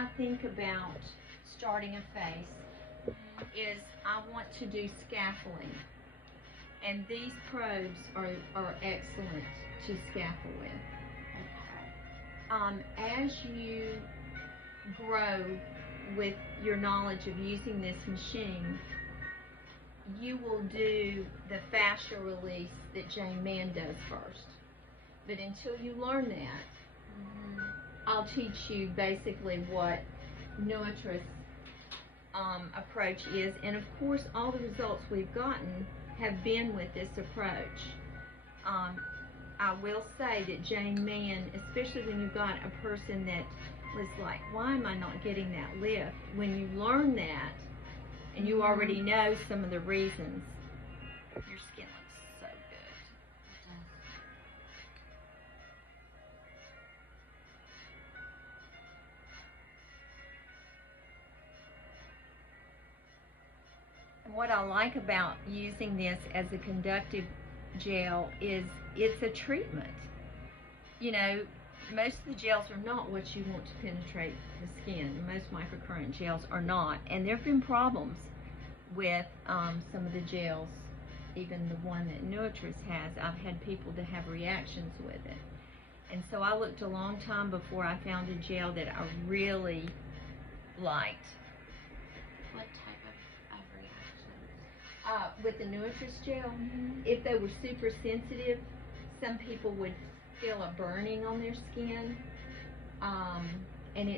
I think about starting a face is I want to do scaffolding. And these probes are excellent to scaffold with. As you grow with your knowledge of using this machine, you will do the fascia release that Jane Mann does first. But until you learn that, I'll teach you basically what Nuatrice approach is. And of course, all the results we've gotten have been with this approach. I will say that Jane Mann, especially when you've got a person that was like, why am I not getting that lift? When you learn that, and you already know some of the reasons, your skin looks so good. It does. And what I like about using this as a conductive gel is it's a treatment. You know, most of the gels are not what you want to penetrate the skin. Most microcurrent gels are not. And there have been problems with some of the gels, even the one that Nuatrice has. I've had people to have reactions with it. And so I looked a long time before I found a gel that I really liked. What type of reactions? With the Nuatrice gel, if they were super sensitive, some people would feel a burning on their skin, and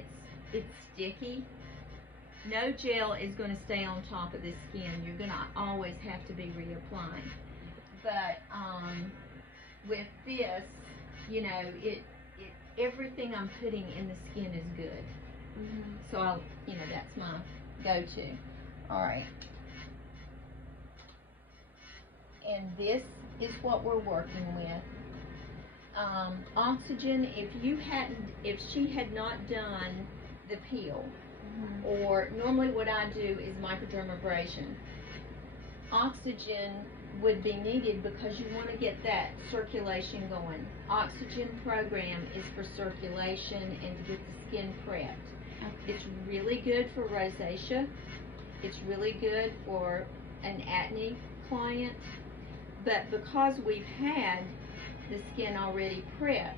it's sticky. No gel is going to stay on top of the skin. You're going to always have to be reapplying. But with this, you know, everything I'm putting in the skin is good. So you know, that's my go-to. All right. And this is what we're working with. Oxygen, if she had not done the peel, or normally what I do is microdermabrasion, oxygen would be needed because you want to get that circulation going. Oxygen program is for circulation and to get the skin prepped. Okay. It's really good for rosacea. It's really good for an acne client. But because we've had the skin already prepped,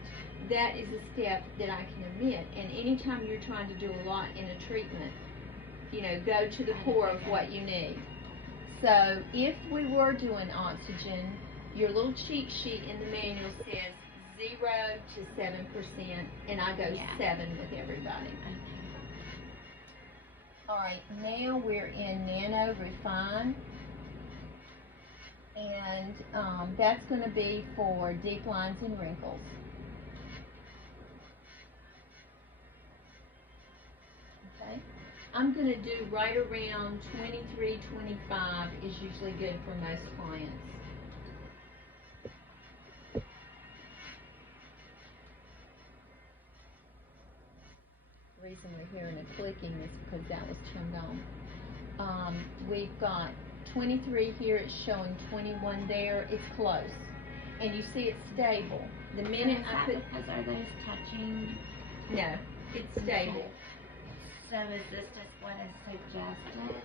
that is a step that I can omit. And anytime you're trying to do a lot in a treatment, you know, go to the core of what you need. So if we were doing oxygen, your little cheat sheet in the manual says 0 to 7%, and I go 7 with everybody. All right, now we're in Nano Refine. And that's going to be for deep lines and wrinkles. Okay, I'm going to do right around 23, 25 is usually good for most clients. The reason we're hearing a clicking is because that was turned on. We've got 23 here, it's showing 21 there, it's close. And you see it's stable. The minute I put... Because are those touching? No, it's stable. So is this just what is suggested when it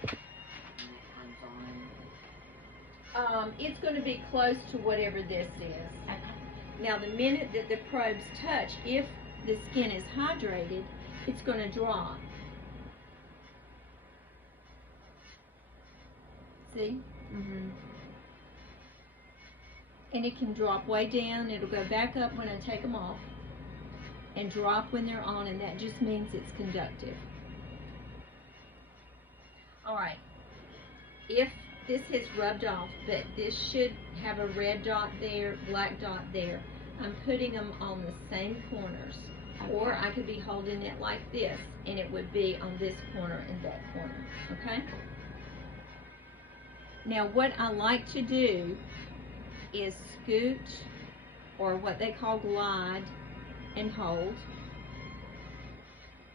comes on? It's going to be close to whatever this is. Okay. Now the minute that the probes touch, if the skin is hydrated, it's going to drop. See? And it can drop way down. It'll go back up when I take them off and drop when they're on, and that just means it's conductive. All right. If this has rubbed off, but this should have a red dot there, black dot there, I'm putting them on the same corners. Okay. Or I could be holding it like this, and it would be on this corner and that corner. Okay? Now what I like to do is scoot, or what they call glide, and hold.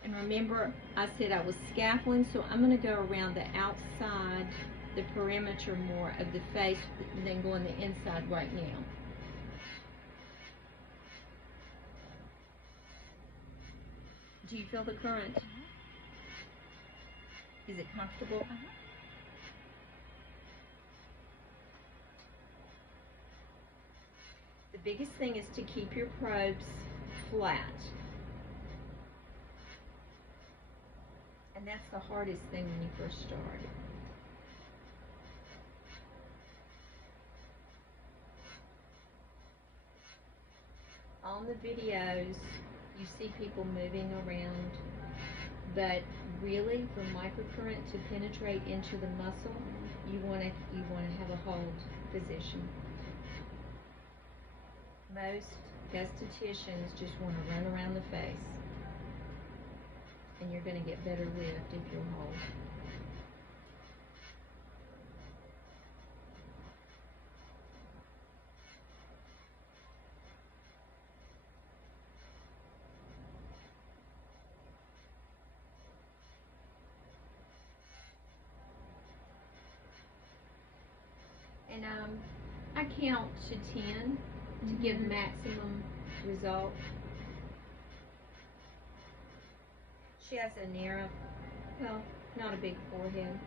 And remember, I said I was scaffolding, so I'm going to go around the outside, the perimeter more of the face than go on the inside right now. Do you feel the current? Is it comfortable? The biggest thing is to keep your probes flat. And that's the hardest thing when you first start. On the videos, you see people moving around, but really for microcurrent to penetrate into the muscle, you want to have a hold position. Most estheticians just want to run around the face, and you're going to get better lift if you'll hold. And I count to 10 to give maximum result. She has a narrow, well, not a big forehead,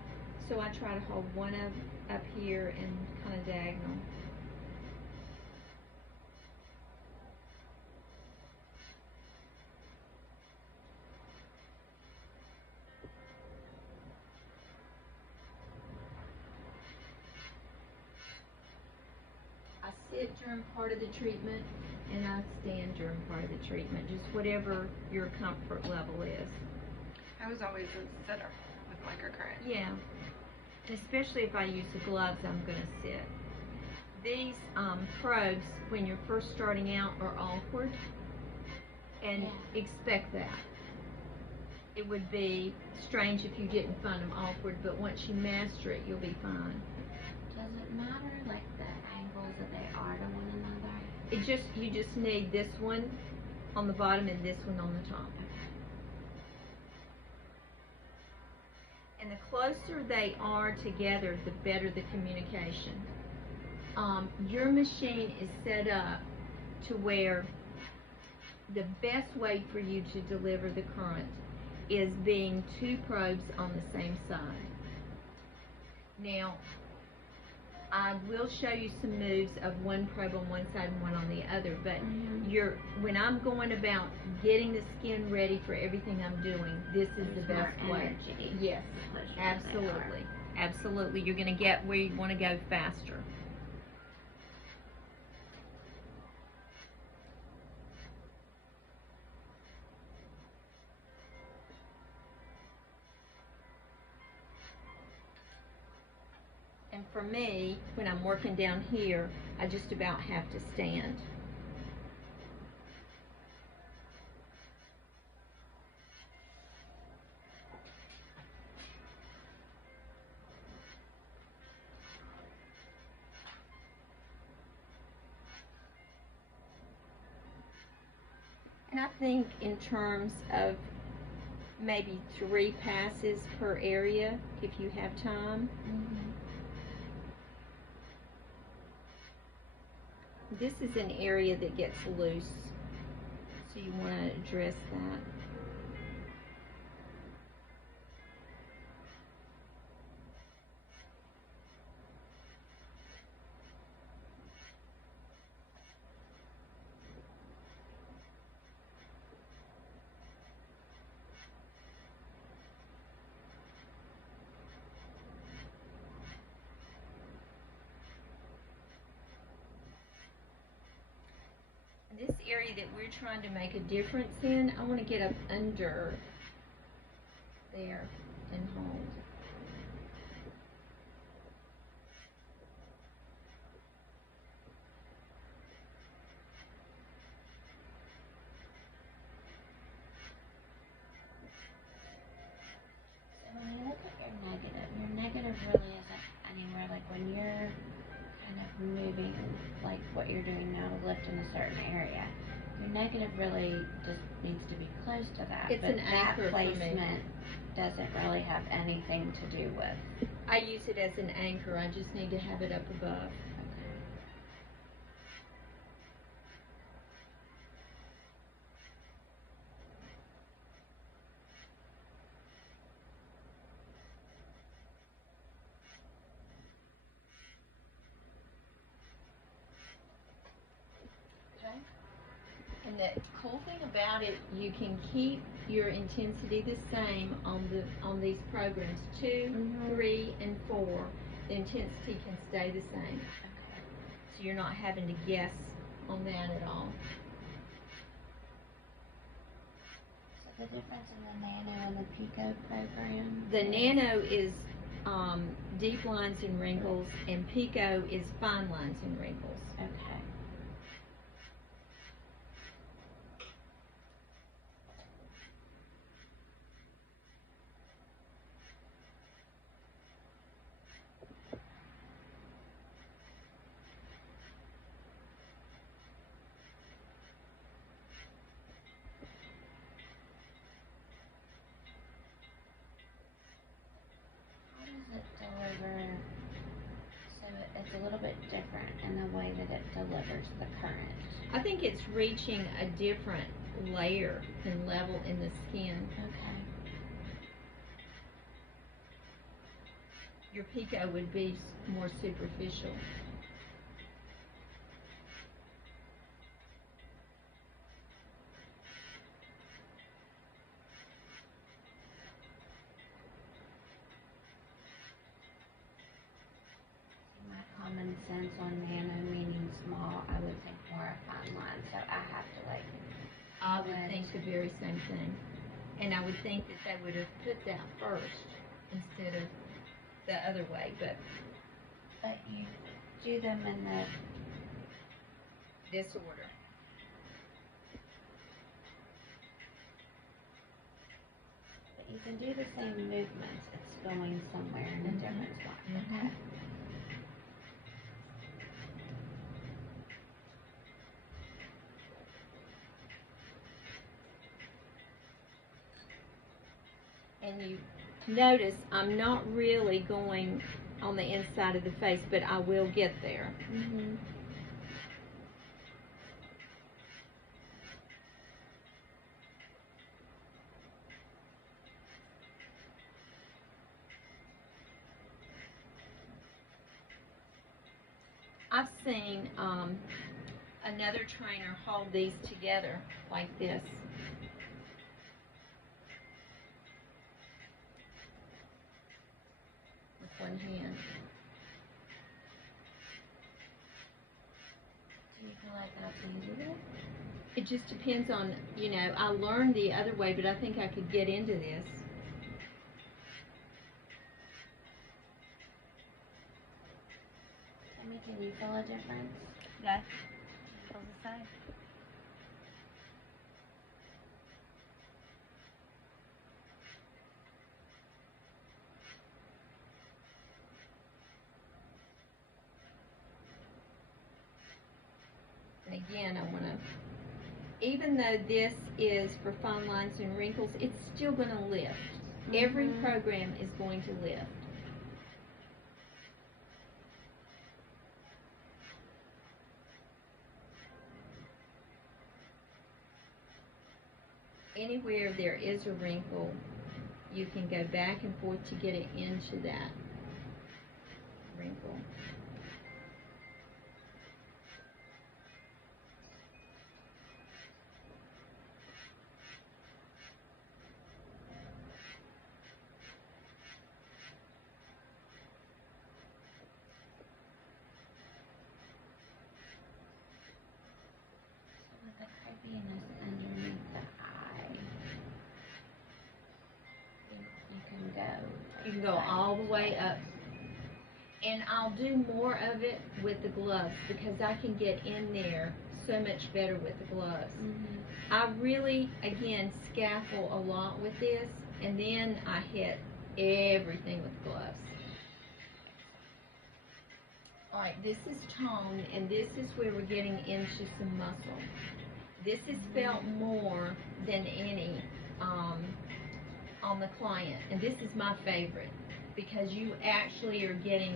so I try to hold one up here and kind of diagonal. I sit during part of the treatment and I stand during part of the treatment, just whatever your comfort level is. I was always a sitter with microcurrent. Yeah, and especially if I use the gloves, I'm going to sit. These probes, when you're first starting out, are awkward, and expect that. It would be strange if you didn't find them awkward, but once you master it, you'll be fine. Does it matter, like, the angles that they are to one another? You just need this one on the bottom and this one on the top. And the closer they are together, the better the communication. Your machine is set up to where the best way for you to deliver the current is being two probes on the same side. Now, I will show you some moves of one probe on one side and one on the other, but when I'm going about getting the skin ready for everything I'm doing, this is the best way. Yes, absolutely. Absolutely. You're going to get where you want to go faster. And for me, when I'm working down here, I just about have to stand. And I think in terms of maybe 3 passes per area, if you have time. This is an area that gets loose, so you want to address that. This area that we're trying to make a difference in, I want to get up under there and hold. So when you look at your negative really isn't anywhere, like when you're kind of moving, like what you're doing now to lift in a certain area. Your negative really just needs to be close to that. It's an anchor that for me. placement doesn't really have anything to do with. I use it as an anchor. I just need to have it up above. And the cool thing about it, you can keep your intensity the same on these programs 2, Mhm. 3, and 4. The intensity can stay the same, Okay. so you're not having to guess on that at all. So the difference in the Nano and the Pico program? The Nano is deep lines and wrinkles, and Pico is fine lines and wrinkles. Okay. How does it deliver? So it's a little bit different in the way that it delivers the current. I think it's reaching a different layer and level in the skin. Okay. Your Pico would be more superficial. My common sense on Nano meaning small, I would think more of fine line, so I have to like. I would think the very same thing. And I would think that they would have put that first instead of the other way, but But you do them in the. this order. But you can do the same movements. It's going somewhere in a different spot. Mhm. Okay. And you notice I'm not really going on the inside of the face, but I will get there. Mm-hmm. I've seen another trainer hold these together like this. With one hand. Do you feel like that's easier? It just depends on, I learned the other way, but I think I could get into this. Amy, can you feel a difference? Yeah. Feels the same. And again, I want to, even though this is for fine lines and wrinkles, it's still going to lift. Every Mhm. program is going to lift. Anywhere there is a wrinkle, you can go back and forth to get it into that wrinkle. So with the creepiness underneath the eye, you can go. You can go all the way up. And I'll do more of it with the gloves because I can get in there so much better with the gloves. Mm-hmm. I really, again, scaffold a lot with this, and then I hit everything with gloves. Alright, this is tone, and this is where we're getting into some muscle. This is felt more than any on the client, and this is my favorite because you actually are getting,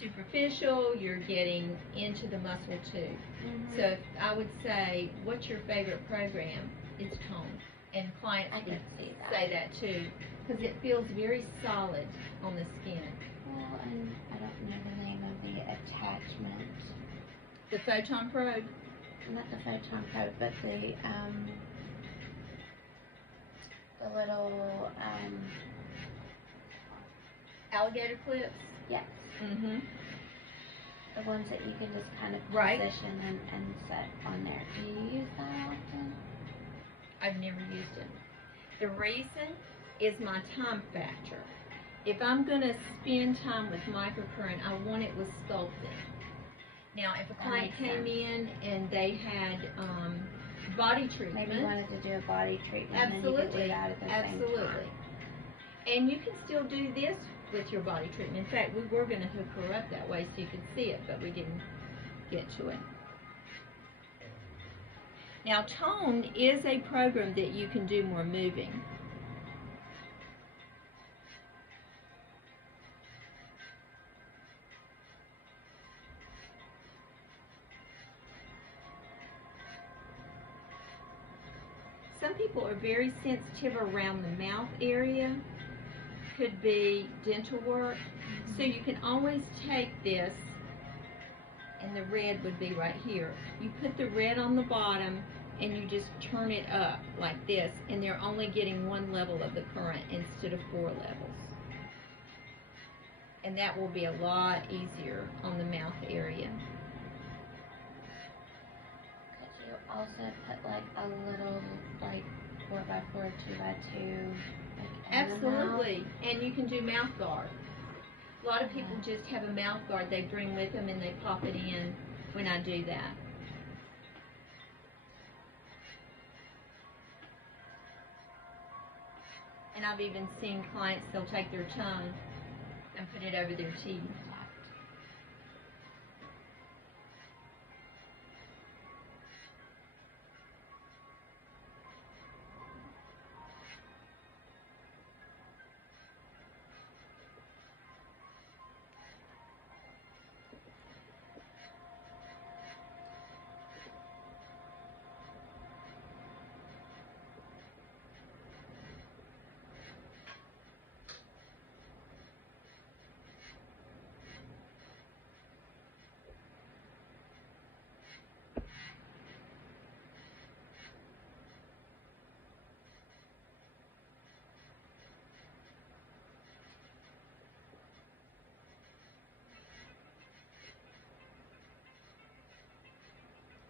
superficial, you're getting into the muscle too. Mm-hmm. So I would say, what's your favorite program? It's tone. And clients I would can see that. say that too, because it feels very solid on the skin. Well, and I don't know the name of the attachment. The Photon Probe, not the photon code, but the little, Alligator clips. yes, Mm-hmm. the ones that you can just kind of Right. position and set on there. Do you use that often? I've never used it. The reason is my time factor. If I'm going to spend time with microcurrent, I want it with sculpting. Now, if a That client makes came sense. in and they had body treatment, Maybe wanted to do a body treatment, and you could do absolutely, that at the same absolutely. time. And you can still do this with your body treatment. In fact, we were going to hook her up that way so you could see it, but we didn't get to it. Now, Tone is a program that you can do more moving. Some people are very sensitive around the mouth area. Could be dental work. So you can always take this, and the red would be right here. You put the red on the bottom and you just turn it up like this, and they're only getting one level of the current instead of 4 levels. And that will be a lot easier on the mouth area. Could you also put like a little like 4x4, 2x2, like in the mouth? Absolutely. And you can do mouth guard. A lot of people just have a mouth guard they bring with them and they pop it in when I do that. And I've even seen clients, they'll take their tongue and put it over their teeth.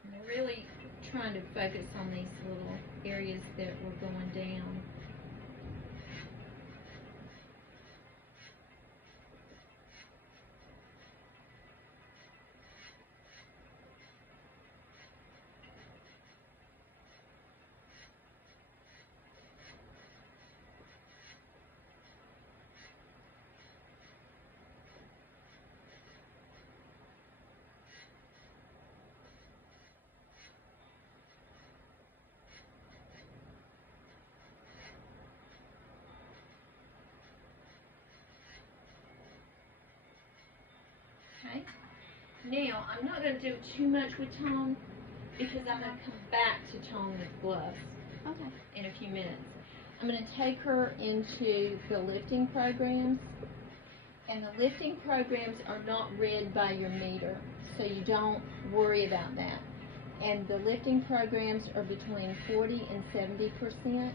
And they're really trying to focus on these little areas that were going down. Okay. Now, I'm not going to do too much with Tone because I'm going to come back to Tone with gloves Okay. in a few minutes. I'm going to take her into the lifting programs, and the lifting programs are not read by your meter, so you don't worry about that. And the lifting programs are between 40 and 70%.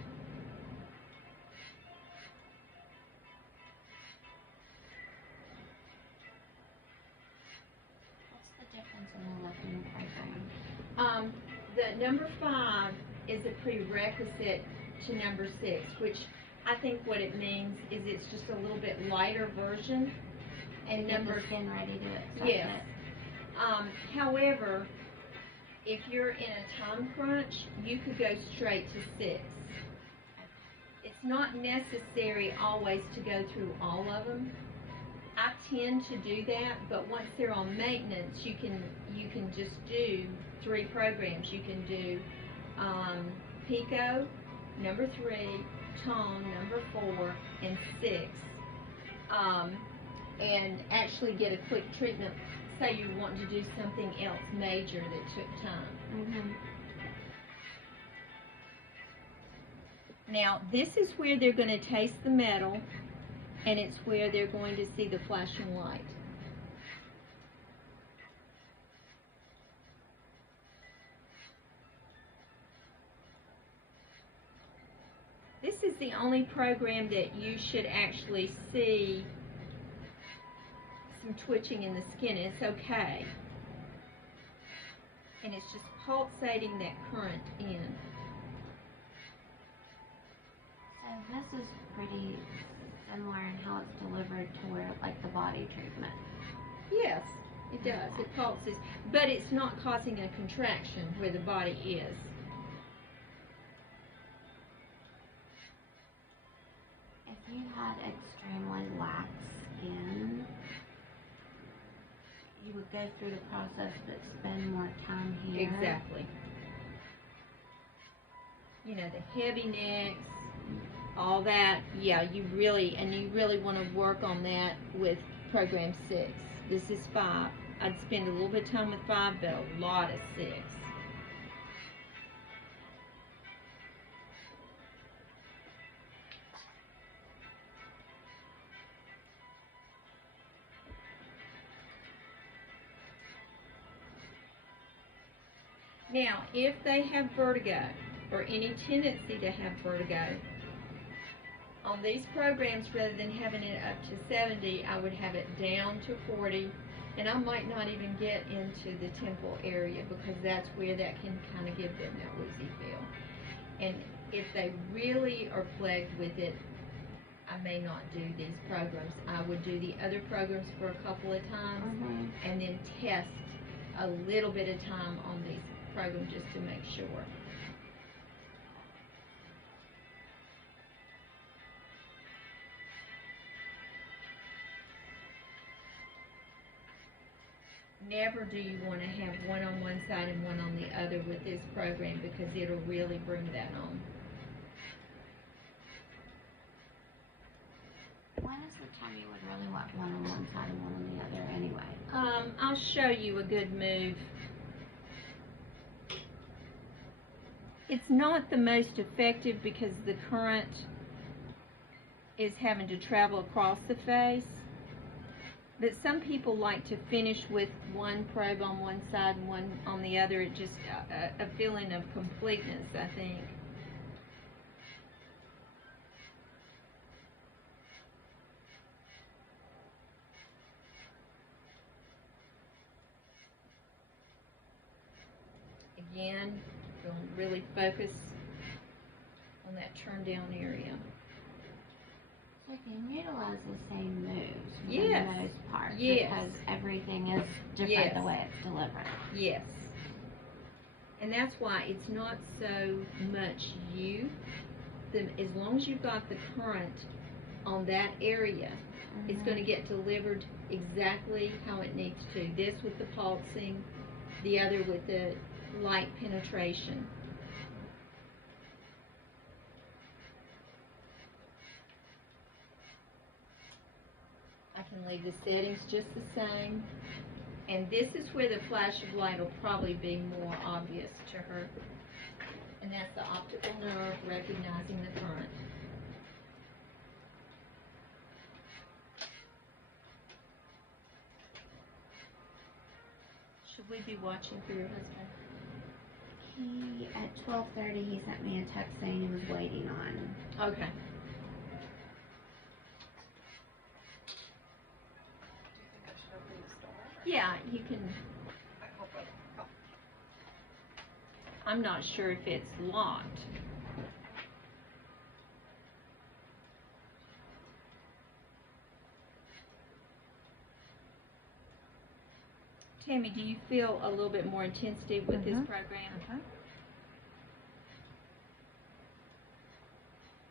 What's the difference in the lifting program? The number 5 is a prerequisite to number 6, which I think what it means is it's just a little bit lighter version. And Get number the skin ready to accept yes. it. However, if you're in a time crunch, you could go straight to 6. It's not necessary always to go through all of them. I tend to do that, but once they're on maintenance, you can just do 3 programs. You can do Pico, number 3, Tone, number 4, and 6. And actually get a quick treatment. Say you want to do something else major that took time. Now, this is where they're going to taste the metal, and it's where they're going to see the flashing light. this is the only program that you should actually see some twitching in the skin. It's okay. And it's just pulsating that current in. So this is pretty similar in how it's delivered to where, like, the body treatment. Yes, it does. It pulses. But it's not causing a contraction where the body is. If you had extremely lax skin, you would go through the process but spend more time here. Exactly. You know, the heavy necks, all that. Yeah, you really want to work on that with program 6. This is 5. I'd spend a little bit of time with 5, but a lot of 6. Now, if they have vertigo or any tendency to have vertigo, on these programs, rather than having it up to 70, I would have it down to 40, and I might not even get into the temple area because that's where that can kind of give them that woozy feel. And if they really are plagued with it, I may not do these programs. I would do the other programs for a couple of times and then test a little bit of time on these program just to make sure. Never do you want to have one on one side and one on the other with this program because it'll really bring that on. When is the time you would really want one on one side and one on the other anyway? I'll show you a good move. It's not the most effective because the current is having to travel across the face. But some people like to finish with one probe on one side and one on the other. It just a feeling of completeness, I think. Again, don't really focus on that turn down area. So you can utilize the same moves for Yes. the most part Yes. because everything is different Yes. the way it's delivered. Yes. And that's why it's not so much you. As long as you've got the current on that area, it's going to get delivered exactly how it needs to. This with the pulsing, the other with the light penetration. I can leave the settings just the same. And this is where the flash of light will probably be more obvious to her. And that's the optical nerve recognizing the current. Should we be watching for your husband? He, at 12:30, he sent me a text saying he was waiting on. Okay. Yeah, you can. I'm not sure if it's locked. Tammy, do you feel a little bit more intensity with this program?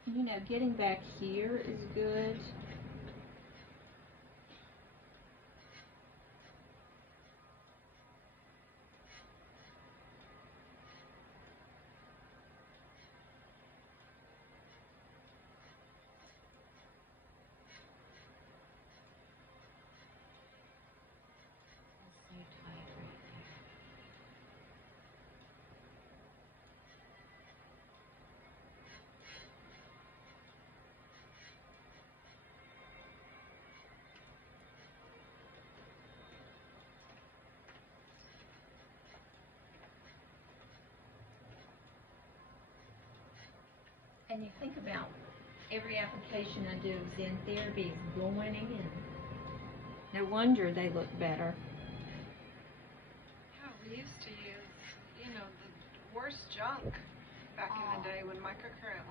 You know, getting back here is good. And you think about every application I do of Zen therapy is going in. No wonder they look better. Yeah, we used to use, the worst junk back in the day when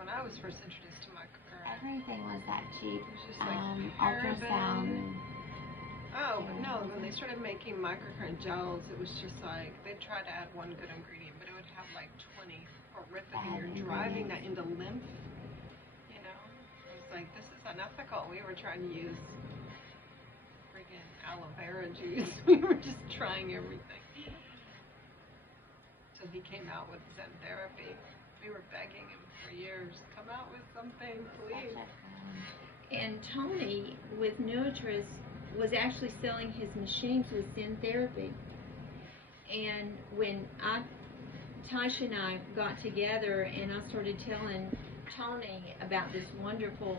I was first introduced to microcurrent. Everything was that cheap. It was just like Ultrasound. Oh, but no, when they started making microcurrent gels, it was just like, they'd try to add one good ingredient, but it would have like 20 horrific, and you're driving that into lymph, It was like, this is unethical. We were trying to use friggin' aloe vera juice. We were just trying everything. So he came out with Zen therapy. We were begging him for years, come out with something, please. And Tony, with Nutris, was actually selling his machines with Zen therapy. And when Tasha and I got together and I started telling Tony about this wonderful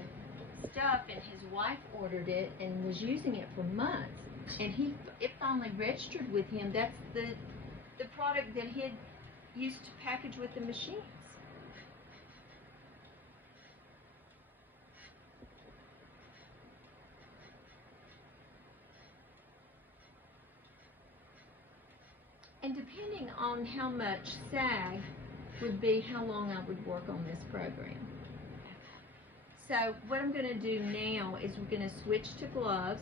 stuff, and his wife ordered it and was using it for months, and it finally registered with him. That's the product that he'd used to package with the machines. And depending on how much SAG would be how long I would work on this program. So what I'm going to do now is we're going to switch to gloves.